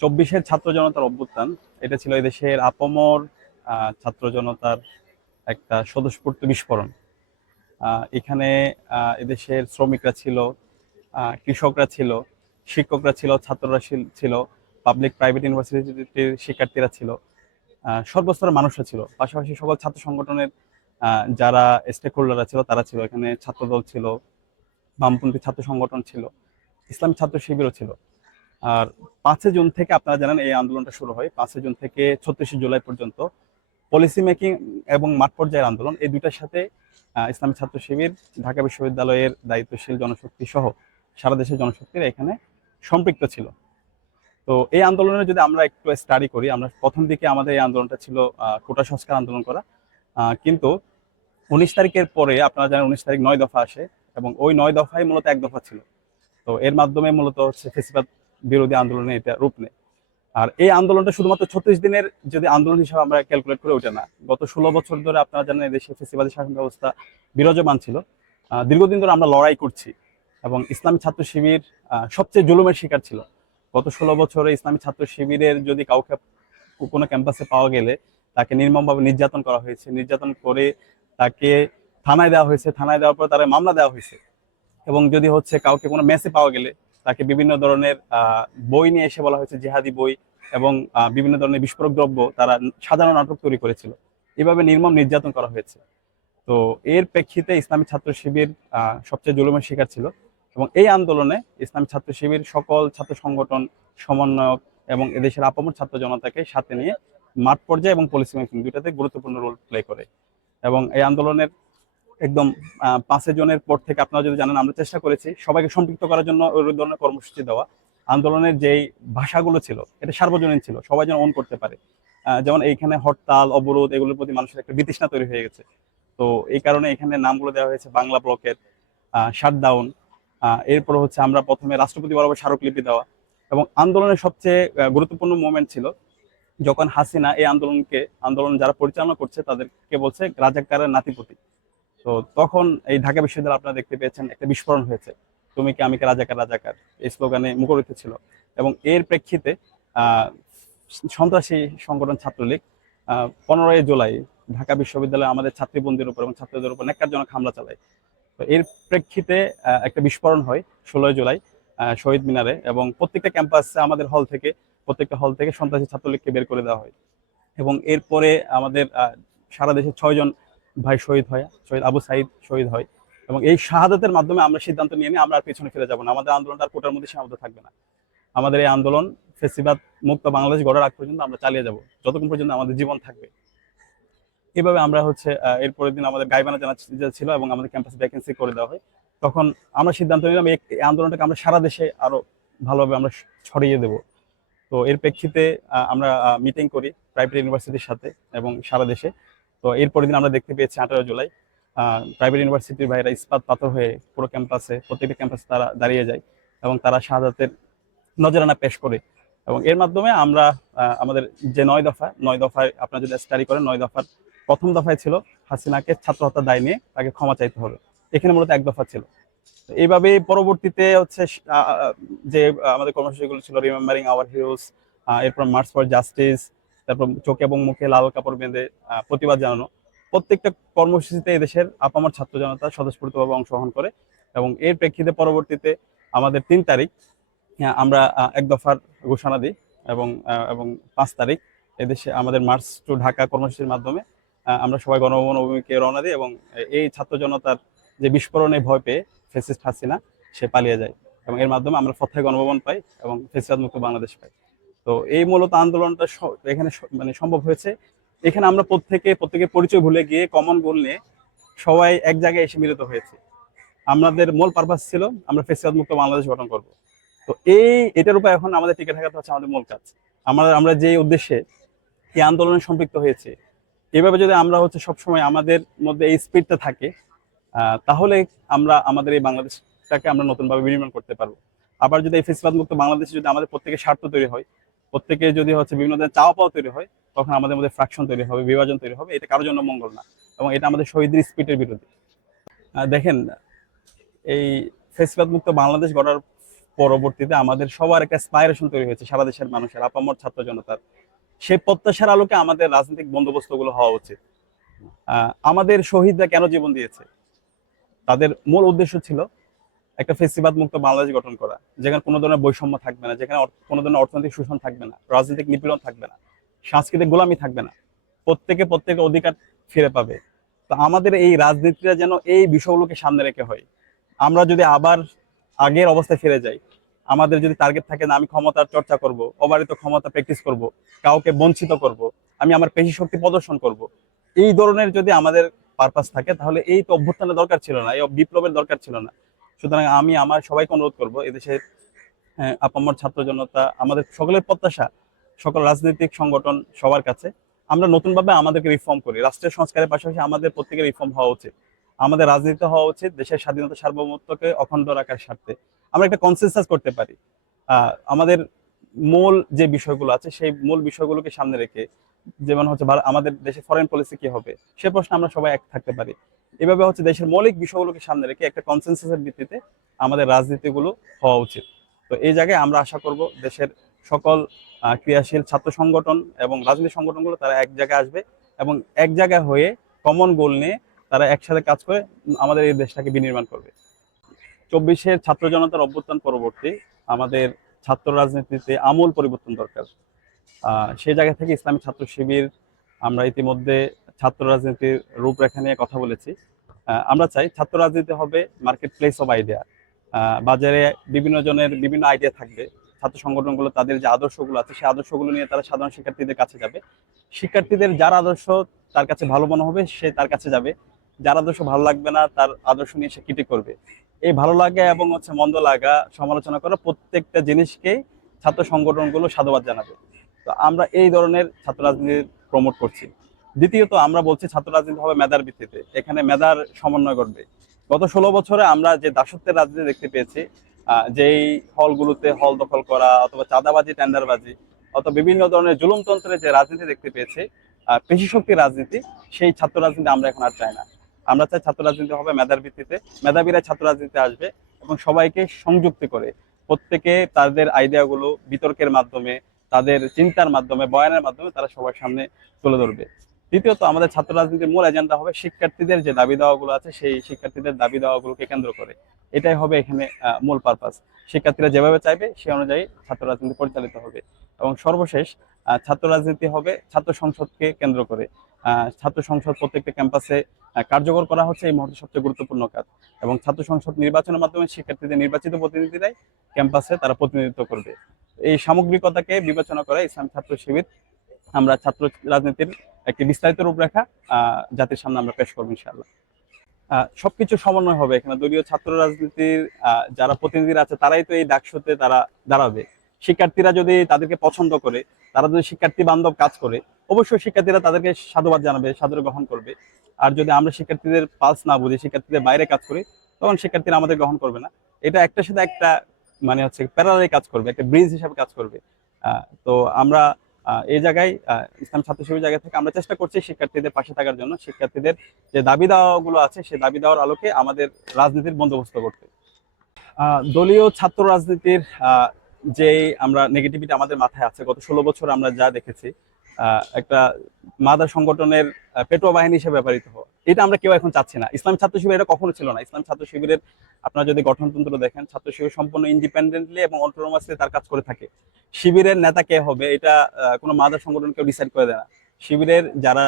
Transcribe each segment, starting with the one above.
চব্বিশের ছাত্র জনতার অভ্যুত্থান এটা ছিল এদেশের আপামর আহ, ছাত্র জনতার একটা স্বতঃস্ফূর্ত বিস্ফোরণ। এখানে এদেশের শ্রমিকরা ছিল কৃষকরা ছিল শিক্ষকরা ছিল ছাত্ররা ছিল- পাবলিক প্রাইভেট ইউনিভার্সিটির শিক্ষার্থীরা ছিল সর্বস্তরের মানুষরা ছিল। পাশাপাশি সকল ছাত্র সংগঠনের যারা স্টেক হোল্ডাররা ছিল তারা ছিল। এখানে ছাত্রদল ছিল বামপন্থী ছাত্র সংগঠন ছিল ইসলামী ছাত্র শিবিরও ছিল। আর পাঁচই জুন থেকে আপনারা জানেন এই আন্দোলনটা শুরু হয়, পাঁচই জুন থেকে ছত্রিশে জুলাই পর্যন্ত। পলিসি মেকিং এবং মাঠ পর্যায়ের আন্দোলন, এই দুইটার সাথে ইসলামী ছাত্র শিবির, ঢাকা বিশ্ববিদ্যালয়ের দায়িত্বশীল জনশক্তি সহ সারা দেশের জনশক্তির এখানে সম্পৃক্ত ছিল। তো এই আন্দোলনে যদি আমরা একটু স্টাডি করি, আমরা প্রথম দিকে আমাদের এই আন্দোলনটা ছিল কোটা সংস্কার আন্দোলন করা। কিন্তু উনিশ তারিখের পরে আপনারা জানেন উনিশ তারিখ নয় দফা আসে এবং ওই নয় দফায় মূলত এক দফা ছিল। তো এর মাধ্যমে মূলত হচ্ছে ফেসিবাদ বিরোধী আন্দোলনে এটা রূপ নেয়। আর এই আন্দোলনটা শুধুমাত্র ছত্রিশ দিনের যদি আন্দোলন হিসাবে আমরা ক্যালকুলেট করে ওঠে না, গত ষোলো বছর ধরে আপনারা জানেন দেশে ফেসিবাদী শাসন ব্যবস্থা বিরাজমান ছিল। দীর্ঘদিন ধরে আমরা লড়াই করছি এবং ইসলামী ছাত্র শিবির সবচেয়ে জুলুমের শিকার ছিল। গত ষোলো বছরে ইসলামী ছাত্র শিবিরের যদি কাউকে কোনো ক্যাম্পাসে পাওয়া গেলে তাকে নির্মমভাবে নির্যাতন করা হয়েছে। নির্যাতন করে তাকে থানায় দেওয়া হয়েছে। থানায় দেওয়ার পর তার মামলা দেওয়া হয়েছে। এবং যদি হচ্ছে কাউকে কোনো মেসে পাওয়া গেলে তাকে বিভিন্ন ধরনের বই নিয়ে এসে বলা হয়েছে, জিহাদি বই এবং বিভিন্ন ধরনের বিস্ফোরক দ্রব্য তারা সাধারণ নাটক তৈরি করেছিল। এভাবে নির্মম নির্যাতন করা হয়েছে। তো এর প্রেক্ষিতে ইসলামী ছাত্র শিবির সবচেয়ে জুলুমের শিকার ছিল এবং এই আন্দোলনে ইসলামী ছাত্র শিবির সকল ছাত্র সংগঠন, সমন্বয়ক এবং এদেশের আপামর ছাত্র জনতাকে সাথে নিয়ে মাঠ পর্যায়ে এবং পলিসি মেকিং দুইটাতে গুরুত্বপূর্ণ রোল প্লে করে এবং এই আন্দোলনের একদম পাঁচই জনের পর থেকে আপনারা যদি জানেন, আমরা চেষ্টা করেছি সবাইকে সম্পৃক্ত করার জন্য ওই ধরনের কর্মসূচি দেওয়া। আন্দোলনের যেই ভাষাগুলো ছিল, এটা সার্বজনীন ছিল, সবাই যেন অন করতে পারে। যেমন এইখানে হরতাল, অবরোধ, এগুলোর প্রতি মানুষের একটা বিতৃষ্ণা তৈরি হয়ে গেছে। তো এই কারণে এখানে নামগুলো দেওয়া হয়েছে বাংলা ব্লকের শাটডাউন। এরপর হচ্ছে আমরা প্রথমে রাষ্ট্রপতি বরাবর স্মারকলিপি দেওয়া। এবং আন্দোলনের সবচেয়ে গুরুত্বপূর্ণ মোমেন্ট ছিল যখন হাসিনা এই আন্দোলনকে, আন্দোলন যারা পরিচালনা করছে তাদেরকে বলছে রাজাকারের নাতিপতি। তো তখন এই ঢাকা বিশ্ববিদ্যালয় আপনারা দেখতে পেয়েছেন একটা বিস্ফোরণ হয়েছে। তুমি কি, আমি রাজাকার রাজাকার? এই স্লোগানে মুখরিত ছিল। এবং এর প্রেক্ষিতে সন্ত্রাসী সংগঠন ছাত্রলীগ পনেরোই জুলাই ঢাকা বিশ্ববিদ্যালয়ে আমাদের ছাত্রীবন্ধীর উপর এবং ছাত্রদের উপর ন্যাক্কারজনক হামলা চালায়। তো এর প্রেক্ষিতে একটা বিস্ফোরণ হয় ষোলোই জুলাই শহীদ মিনারে এবং প্রত্যেকটা ক্যাম্পাসে আমাদের হল থেকে, প্রত্যেকটা হল থেকে সন্ত্রাসী ছাত্রলীগকে বের করে দেওয়া হয়। এবং এরপরে আমাদের সারা দেশে ছয়জন ভাই শহীদ হয়, শহীদ আবু সাইদ শহীদ হয় এবং এই শাহাদাতের মাধ্যমে আমরা সিদ্ধান্ত নিয়ে নিই আমরা আর পেছনে ফিরে যাব না। আমাদের আন্দোলনটা আর কোটার মধ্যে সীমাবদ্ধ থাকবে না। আমাদের এই আন্দোলন ফেসিবাদ মুক্ত বাংলাদেশ গড়ার আগ পর্যন্ত আমরা চালিয়ে যাব, যতক্ষণ পর্যন্ত আমাদের জীবন থাকবে। এভাবে আমরা হচ্ছে এরপরের দিন আমাদের গাইবানা জানা ছিল এবং আমাদের ক্যাম্পাস ভ্যাকেন্সি করে দেওয়া হয়। তখন আমরা সিদ্ধান্ত নিলাম এই আন্দোলনটাকে আমরা সারা দেশে আরও ভালোভাবে আমরা ছড়িয়ে দেব। তো এর প্রেক্ষিতে আমরা মিটিং করি প্রাইভেট ইউনিভার্সিটির সাথে এবং সারা দেশে। তো এরপরের দিন আমরা দেখতে পেয়েছি আঠারো জুলাই প্রাইভেট ইউনিভার্সিটির ভাইরা ইস্পাত পাথর হয়ে পুরো ক্যাম্পাসে প্রত্যেকটা ক্যাম্পাসে তারা দাঁড়িয়ে যায় এবং তারা শাহাদাতের নজরানা পেশ করে। এবং এর মাধ্যমে আমরা আমাদের যে নয় দফা, নয় দফায় আপনারা যদি স্টাডি করেন, নয় দফার প্রথম দফায় ছিল হাসিনাকে ছাত্র হত্যা দায় নিয়ে তাকে ক্ষমা চাইতে হবে। এখানে মূলত এক দফা ছিল। এইভাবে পরবর্তীতে হচ্ছে যে আমাদের কর্মসূচিগুলো ছিল রিমেম্বারিং আওয়ার হিরোজ এরপর মার্চ ফর জাস্টিস তারপর চোখে এবং মুখে লাল কাপড় বেঁধে প্রতিবাদ জানানো। প্রত্যেকটা কর্মসূচিতে এদেশের আপামার ছাত্র জনতা স্বতঃস্ফূর্তভাবে অংশগ্রহণ করে এবং এর প্রেক্ষিতে পরবর্তীতে আমাদের তিন তারিখ আমরা এক দফার ঘোষণা দিই এবং এবং পাঁচ তারিখ এদেশে আমাদের মার্চ টু ঢাকা কর্মসূচির মাধ্যমে আমরা সবাই গণভবন অভিমুখে রওনা দিই এবং এই ছাত্র জনতার যে বিস্ফোরণে ভয় পেয়ে ফেসিস্ট হাসিনা, সে পালিয়ে যায় এবং এর মাধ্যমে আমরা ফথায় গণভবন পাই এবং ফেসিবাদ মুক্ত বাংলাদেশ পাই। তো এই মূলত আন্দোলনটা এখানে মানে সম্ভব হয়েছে। এখানে আমরা প্রত্যেকে, প্রত্যেকের পরিচয় ভুলে গিয়ে কমন গোল নিয়ে সবাই এক জায়গায় এসে মিলিত হয়েছে। আমাদের মূল পারপাস ছিল আমরা ফেসিবাদ মুক্ত বাংলাদেশ গঠন করব। তো এই, এটার উপর এখন আমাদের টিকে থাকাটা হচ্ছে আমাদের মূল কাজ। আমরা আমরা যে উদ্দেশ্যে এই আন্দোলনে সম্পৃক্ত হয়েছে, এভাবে যদি আমরা হচ্ছে সবসময় আমাদের মধ্যে এই স্পিডটা থাকে তাহলে আমরা আমাদের এই বাংলাদেশটাকে আমরা নতুনভাবে বিনির্মাণ করতে পারব। আবার যদি এই ফেসিবাদ মুক্ত বাংলাদেশে যদি আমাদের প্রত্যেকের স্বার্থ তৈরি হয় প্রত্যেকে যদি হচ্ছে বিভিন্ন ধরনের চাওয়া পাওয়া তৈরি হয়, তখন আমাদের মধ্যে ফ্র্যাকশন তৈরি হবে, বিভাজন তৈরি হবে। এটা কারোর জন্য মঙ্গল না এবং এটা আমাদের শহীদের স্পিডের বিরোধী দেখেন, এই ফেসিবাদ মুক্ত বাংলাদেশ গড়ার পরবর্তীতে আমাদের সবার একটা স্পাইরেশন তৈরি হয়েছে সারা দেশের মানুষের, আপামর ছাত্র জনতার। সেই প্রত্যাশার আলোকে আমাদের রাজনৈতিক বন্দোবস্তগুলো হওয়া উচিত। আমাদের শহীদরা কেন জীবন দিয়েছে? তাদের মূল উদ্দেশ্য ছিল একটা ফেসিবাদ মুক্ত বাংলাদেশ গঠন করা, যেখানে কোনো ধরনের বৈষম্য থাকবে না, যেখানে কোনো ধরনের অর্থনৈতিক শোষণ থাকবে না, রাজনৈতিক নিপীড়ন থাকবে না, সাংস্কৃতিক গোলামি থাকবে না, প্রত্যেকে প্রত্যেকের অধিকার ফিরে পাবে। তো আমাদের এই রাজনীতিটা যেন এই বিষয়গুলোকে সামনে রেখে হয়। আমরা যদি আবার আগের অবস্থায় ফিরে যাই, আমাদের যদি টার্গেট থাকে না, আমি ক্ষমতার চর্চা করব, অবারিত ক্ষমতা প্র্যাকটিস করব, কাউকে বঞ্চিত করব, আমি আমার পেশি শক্তি প্রদর্শন করব, এই ধরনের যদি আমাদের পারপাস থাকে, তাহলে এই তো অভ্যুত্থানের দরকার ছিল না, এই বিপ্লবের দরকার ছিল না। সুতরাং আমি আমার সবাইকে অনুরোধ করব এদেশের আহ, আপামর ছাত্র জনতা আমাদের সকলের প্রত্যাশা সকল রাজনৈতিক সংগঠন সবার কাছে। আমরা নতুনভাবে আমাদেরকে রিফর্ম করি। রাষ্ট্রের সংস্কারের পাশাপাশি আমাদের প্রত্যেকের রিফর্ম হওয়া উচিত। আমাদের রাজনীতি হওয়া উচিত দেশের স্বাধীনতা সার্বভৌমত্বকে অখণ্ড রাখার স্বার্থে। আমরা একটা কনসেনসাস করতে পারি। আমাদের মূল যে বিষয়গুলো আছে সেই মূল বিষয়গুলোকে সামনে রেখে যেমন হচ্ছে ভার- আমাদের দেশের ফরেন পলিসি কি হবে? সে প্রশ্নে আমরা সবাই এক থাকতে পারি। এভাবে হচ্ছে দেশের মৌলিক বিষয়গুলোকে সামনে রেখে একটা কনসেনসাসের ভিত্তিতে আমাদের রাজনীতিগুলো হওয়া উচিত। তো এই জায়গায় আমরা আশা করব দেশের সকল ক্রিয়াশীল ছাত্র সংগঠন এবং রাজনৈতিক সংগঠনগুলো তারা এক জায়গায় আসবে এবং এক জায়গায় হয়ে কমন গোল নিয়ে তারা একসাথে কাজ করে আমাদের এই দেশটাকে বিনির্মাণ করবে। চব্বিশের ছাত্র জনতার অভ্যুত্থান পরবর্তী আমাদের ছাত্র রাজনীতিতে আমূল পরিবর্তন দরকার। সেই জায়গা থেকে ইসলামী ছাত্র শিবির, আমরা ইতিমধ্যে ছাত্র রাজনীতির রূপরেখা নিয়ে কথা বলেছি। আমরা চাই ছাত্র রাজনীতি হবে মার্কেট প্লেস অফ আইডিয়া বাজারে বিভিন্ন জনের বিভিন্ন আইডিয়া থাকবে। ছাত্র সংগঠনগুলো, তাদের যে আদর্শগুলো আছে, সেই আদর্শগুলো নিয়ে তারা সাধারণ শিক্ষার্থীদের কাছে যাবে। শিক্ষার্থীদের যার আদর্শ তার কাছে ভালো মনে হবে, সে তার কাছে যাবে। যার আদর্শ ভালো লাগবে না, তার আদর্শ নিয়ে সে ক্রিটিক করবে। এই ভালো লাগা এবং হচ্ছে মন্দ লাগা সমালোচনা করা প্রত্যেকটা জিনিসকেই ছাত্র সংগঠনগুলো সাধুবাদ জানাবে। তো আমরা এই ধরনের ছাত্র রাজনীতি প্রমোট করছি। দ্বিতীয়ত আমরা বলছি ছাত্র রাজনীতি হবে মেধার ভিত্তিতে। এখানে মেধার সমন্বয় করবে গত ষোলো বছরে আমরা যে দাসত্বের রাজনীতি দেখতে পেয়েছি যেই হলগুলোতে হল দখল করা অথবা চাঁদাবাজি, টেন্ডারবাজি অথবা বিভিন্ন ধরনের জুলুমতন্ত্রের যে রাজনীতি দেখতে পেয়েছি পেশি শক্তির রাজনীতি, সেই ছাত্র রাজনীতি আমরা এখন আর চাই না। আমরা চাই ছাত্র রাজনীতি হবে মেধার ভিত্তিতে। মেধাবীরা ছাত্র রাজনীতিতে আসবে এবং সবাইকে সংযুক্ত করে প্রত্যেকে তাদের আইডিয়াগুলো বিতর্কের মাধ্যমে তাদের চিন্তার মাধ্যমে, বয়ানের মাধ্যমে তারা সবার সামনে তুলে ধরবে। দ্বিতীয়ত, আমাদের ছাত্র রাজনীতির মূল এজেন্ডা হবে শিক্ষার্থীদের যে দাবি দাওয়াগুলো আছে, সেই শিক্ষার্থীদের দাবি দাওয়াগুলোকে কেন্দ্র করে। এটাই হবে এখানে মূল পারপাস শিক্ষার্থীরা যেভাবে চাইবে, সে অনুযায়ী ছাত্র রাজনীতি পরিচালিত হবে। এবং সর্বশেষ ছাত্র রাজনীতি হবে ছাত্র সংসদকে কেন্দ্র করে। ছাত্র সংসদ প্রত্যেকটা ক্যাম্পাসে কার্যকর করা হচ্ছে, এই মুহূর্তে সবচেয়ে গুরুত্বপূর্ণ কাজ। এবং ছাত্র সংসদ নির্বাচনের মাধ্যমে শিক্ষার্থীদের নির্বাচিত প্রতিনিধিরাই ক্যাম্পাসে তারা প্রতিনিধিত্ব করবে। এই সামগ্রিকতাকে বিবেচনা করে ইসলাম ছাত্র শিবির, আমরা ছাত্র রাজনীতির একটি বিস্তারিত রূপরেখা জাতির সামনে আমরা পেশ করব ইনশাআল্লাহ। সবকিছু সমন্বয় হবে এখানে। দলীয় ছাত্র রাজনীতির যারা প্রতিনিধিরা আছে, তারাই তো এই ডাকসুতে তারা দাঁড়াবে। শিক্ষার্থীরা যদি তাদেরকে পছন্দ করে, তারা যদি শিক্ষার্থী বান্ধব কাজ করে, অবশ্যই শিক্ষার্থীরা তাদেরকে সাধুবাদ জানাবে, সাদরে গ্রহণ করবে। আর যদি আমরা শিক্ষার্থীদের পালস না বুঝি, শিক্ষার্থীদের বাইরে কাজ করি, তখন শিক্ষার্থীরা আমাদের গ্রহণ করবে না। এটা একটার সাথে একটা মানে হচ্ছে প্যারালে কাজ করবে, একটা ব্রিজ হিসাবে কাজ করবে। তো আমরা এই জায়গায় ইসলাম ছাত্র শিবির জায়গা থেকে আমরা চেষ্টা করছি শিক্ষার্থীদের পাশে থাকার জন্য। শিক্ষার্থীদের যে দাবি দাওয়াগুলো আছে সেই দাবি দেওয়ার আলোকে আমাদের রাজনীতির বন্দোবস্ত করতে। দলীয় ছাত্র রাজনীতির যে আমরা নেগেটিভিটি আমাদের মাথায় আছে, গত ষোলো বছর আমরা যা দেখেছি একটা মাদার সংগঠনের পেটোয়া বাহিনী হিসেবে ব্যবহৃত হওয়া। এটা আমরা কেউ এখন চাচ্ছি না। ইসলাম ছাত্র শিবির এটা কখনো ছিল না। ইসলাম ছাত্র শিবিরের আপনারা যদি গঠনতন্ত্র দেখেন, ছাত্র শিবির সম্পূর্ণ ইন্ডিপেন্ডেন্টলি এবং অটোনোমাসলি তার কাজ করে থাকে। শিবিরের নেতা কে হবে, এটা কোনো মাদার সংগঠন কেউ ডিসাইড করে দেয় না। শিবিরের যারা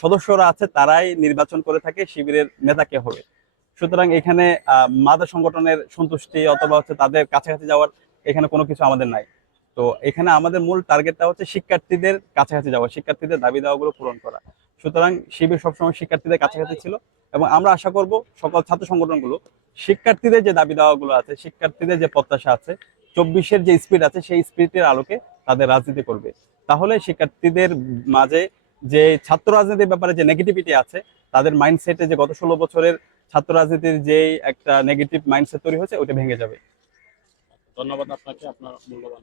সদস্যরা আছে তারাই নির্বাচন করে থাকে, শিবিরের নেতা কে হবে। সুতরাং এখানে মাদার সংগঠনের সন্তুষ্টি অথবা হচ্ছে তাদের কাছাকাছি যাওয়ার এখানে কোনো কিছু আমাদের নাই। তো এখানে আমাদের মূল টার্গেটটা হচ্ছে শিক্ষার্থীদের কাছাকাছি যাওয়া, শিক্ষার্থীদের দাবি দাওয়াগুলো পূরণ করা। সুতরাং শিবির সবসময় শিক্ষার্থীদের কাছাকাছি ছিল এবং আমরা আশা করব সকল ছাত্র সংগঠনগুলো শিক্ষার্থীদের যে দাবি দাওয়াগুলো আছে, শিক্ষার্থীদের যে প্রত্যাশা আছে, চব্বিশের যে স্পিড আছে সেই স্পিডের আলোকে তাদের রাজনীতি করবে। তাহলে শিক্ষার্থীদের মাঝে যে ছাত্র রাজনীতির ব্যাপারে যে নেগেটিভিটি আছে, তাদের মাইন্ডসেটে যে গত ষোলো বছরের ছাত্র রাজনীতির যে একটা নেগেটিভ মাইন্ডসেট তৈরি হয়েছে ওটা ভেঙে যাবে। ধন্যবাদ আপনাকে, আপনার মূল্যবান।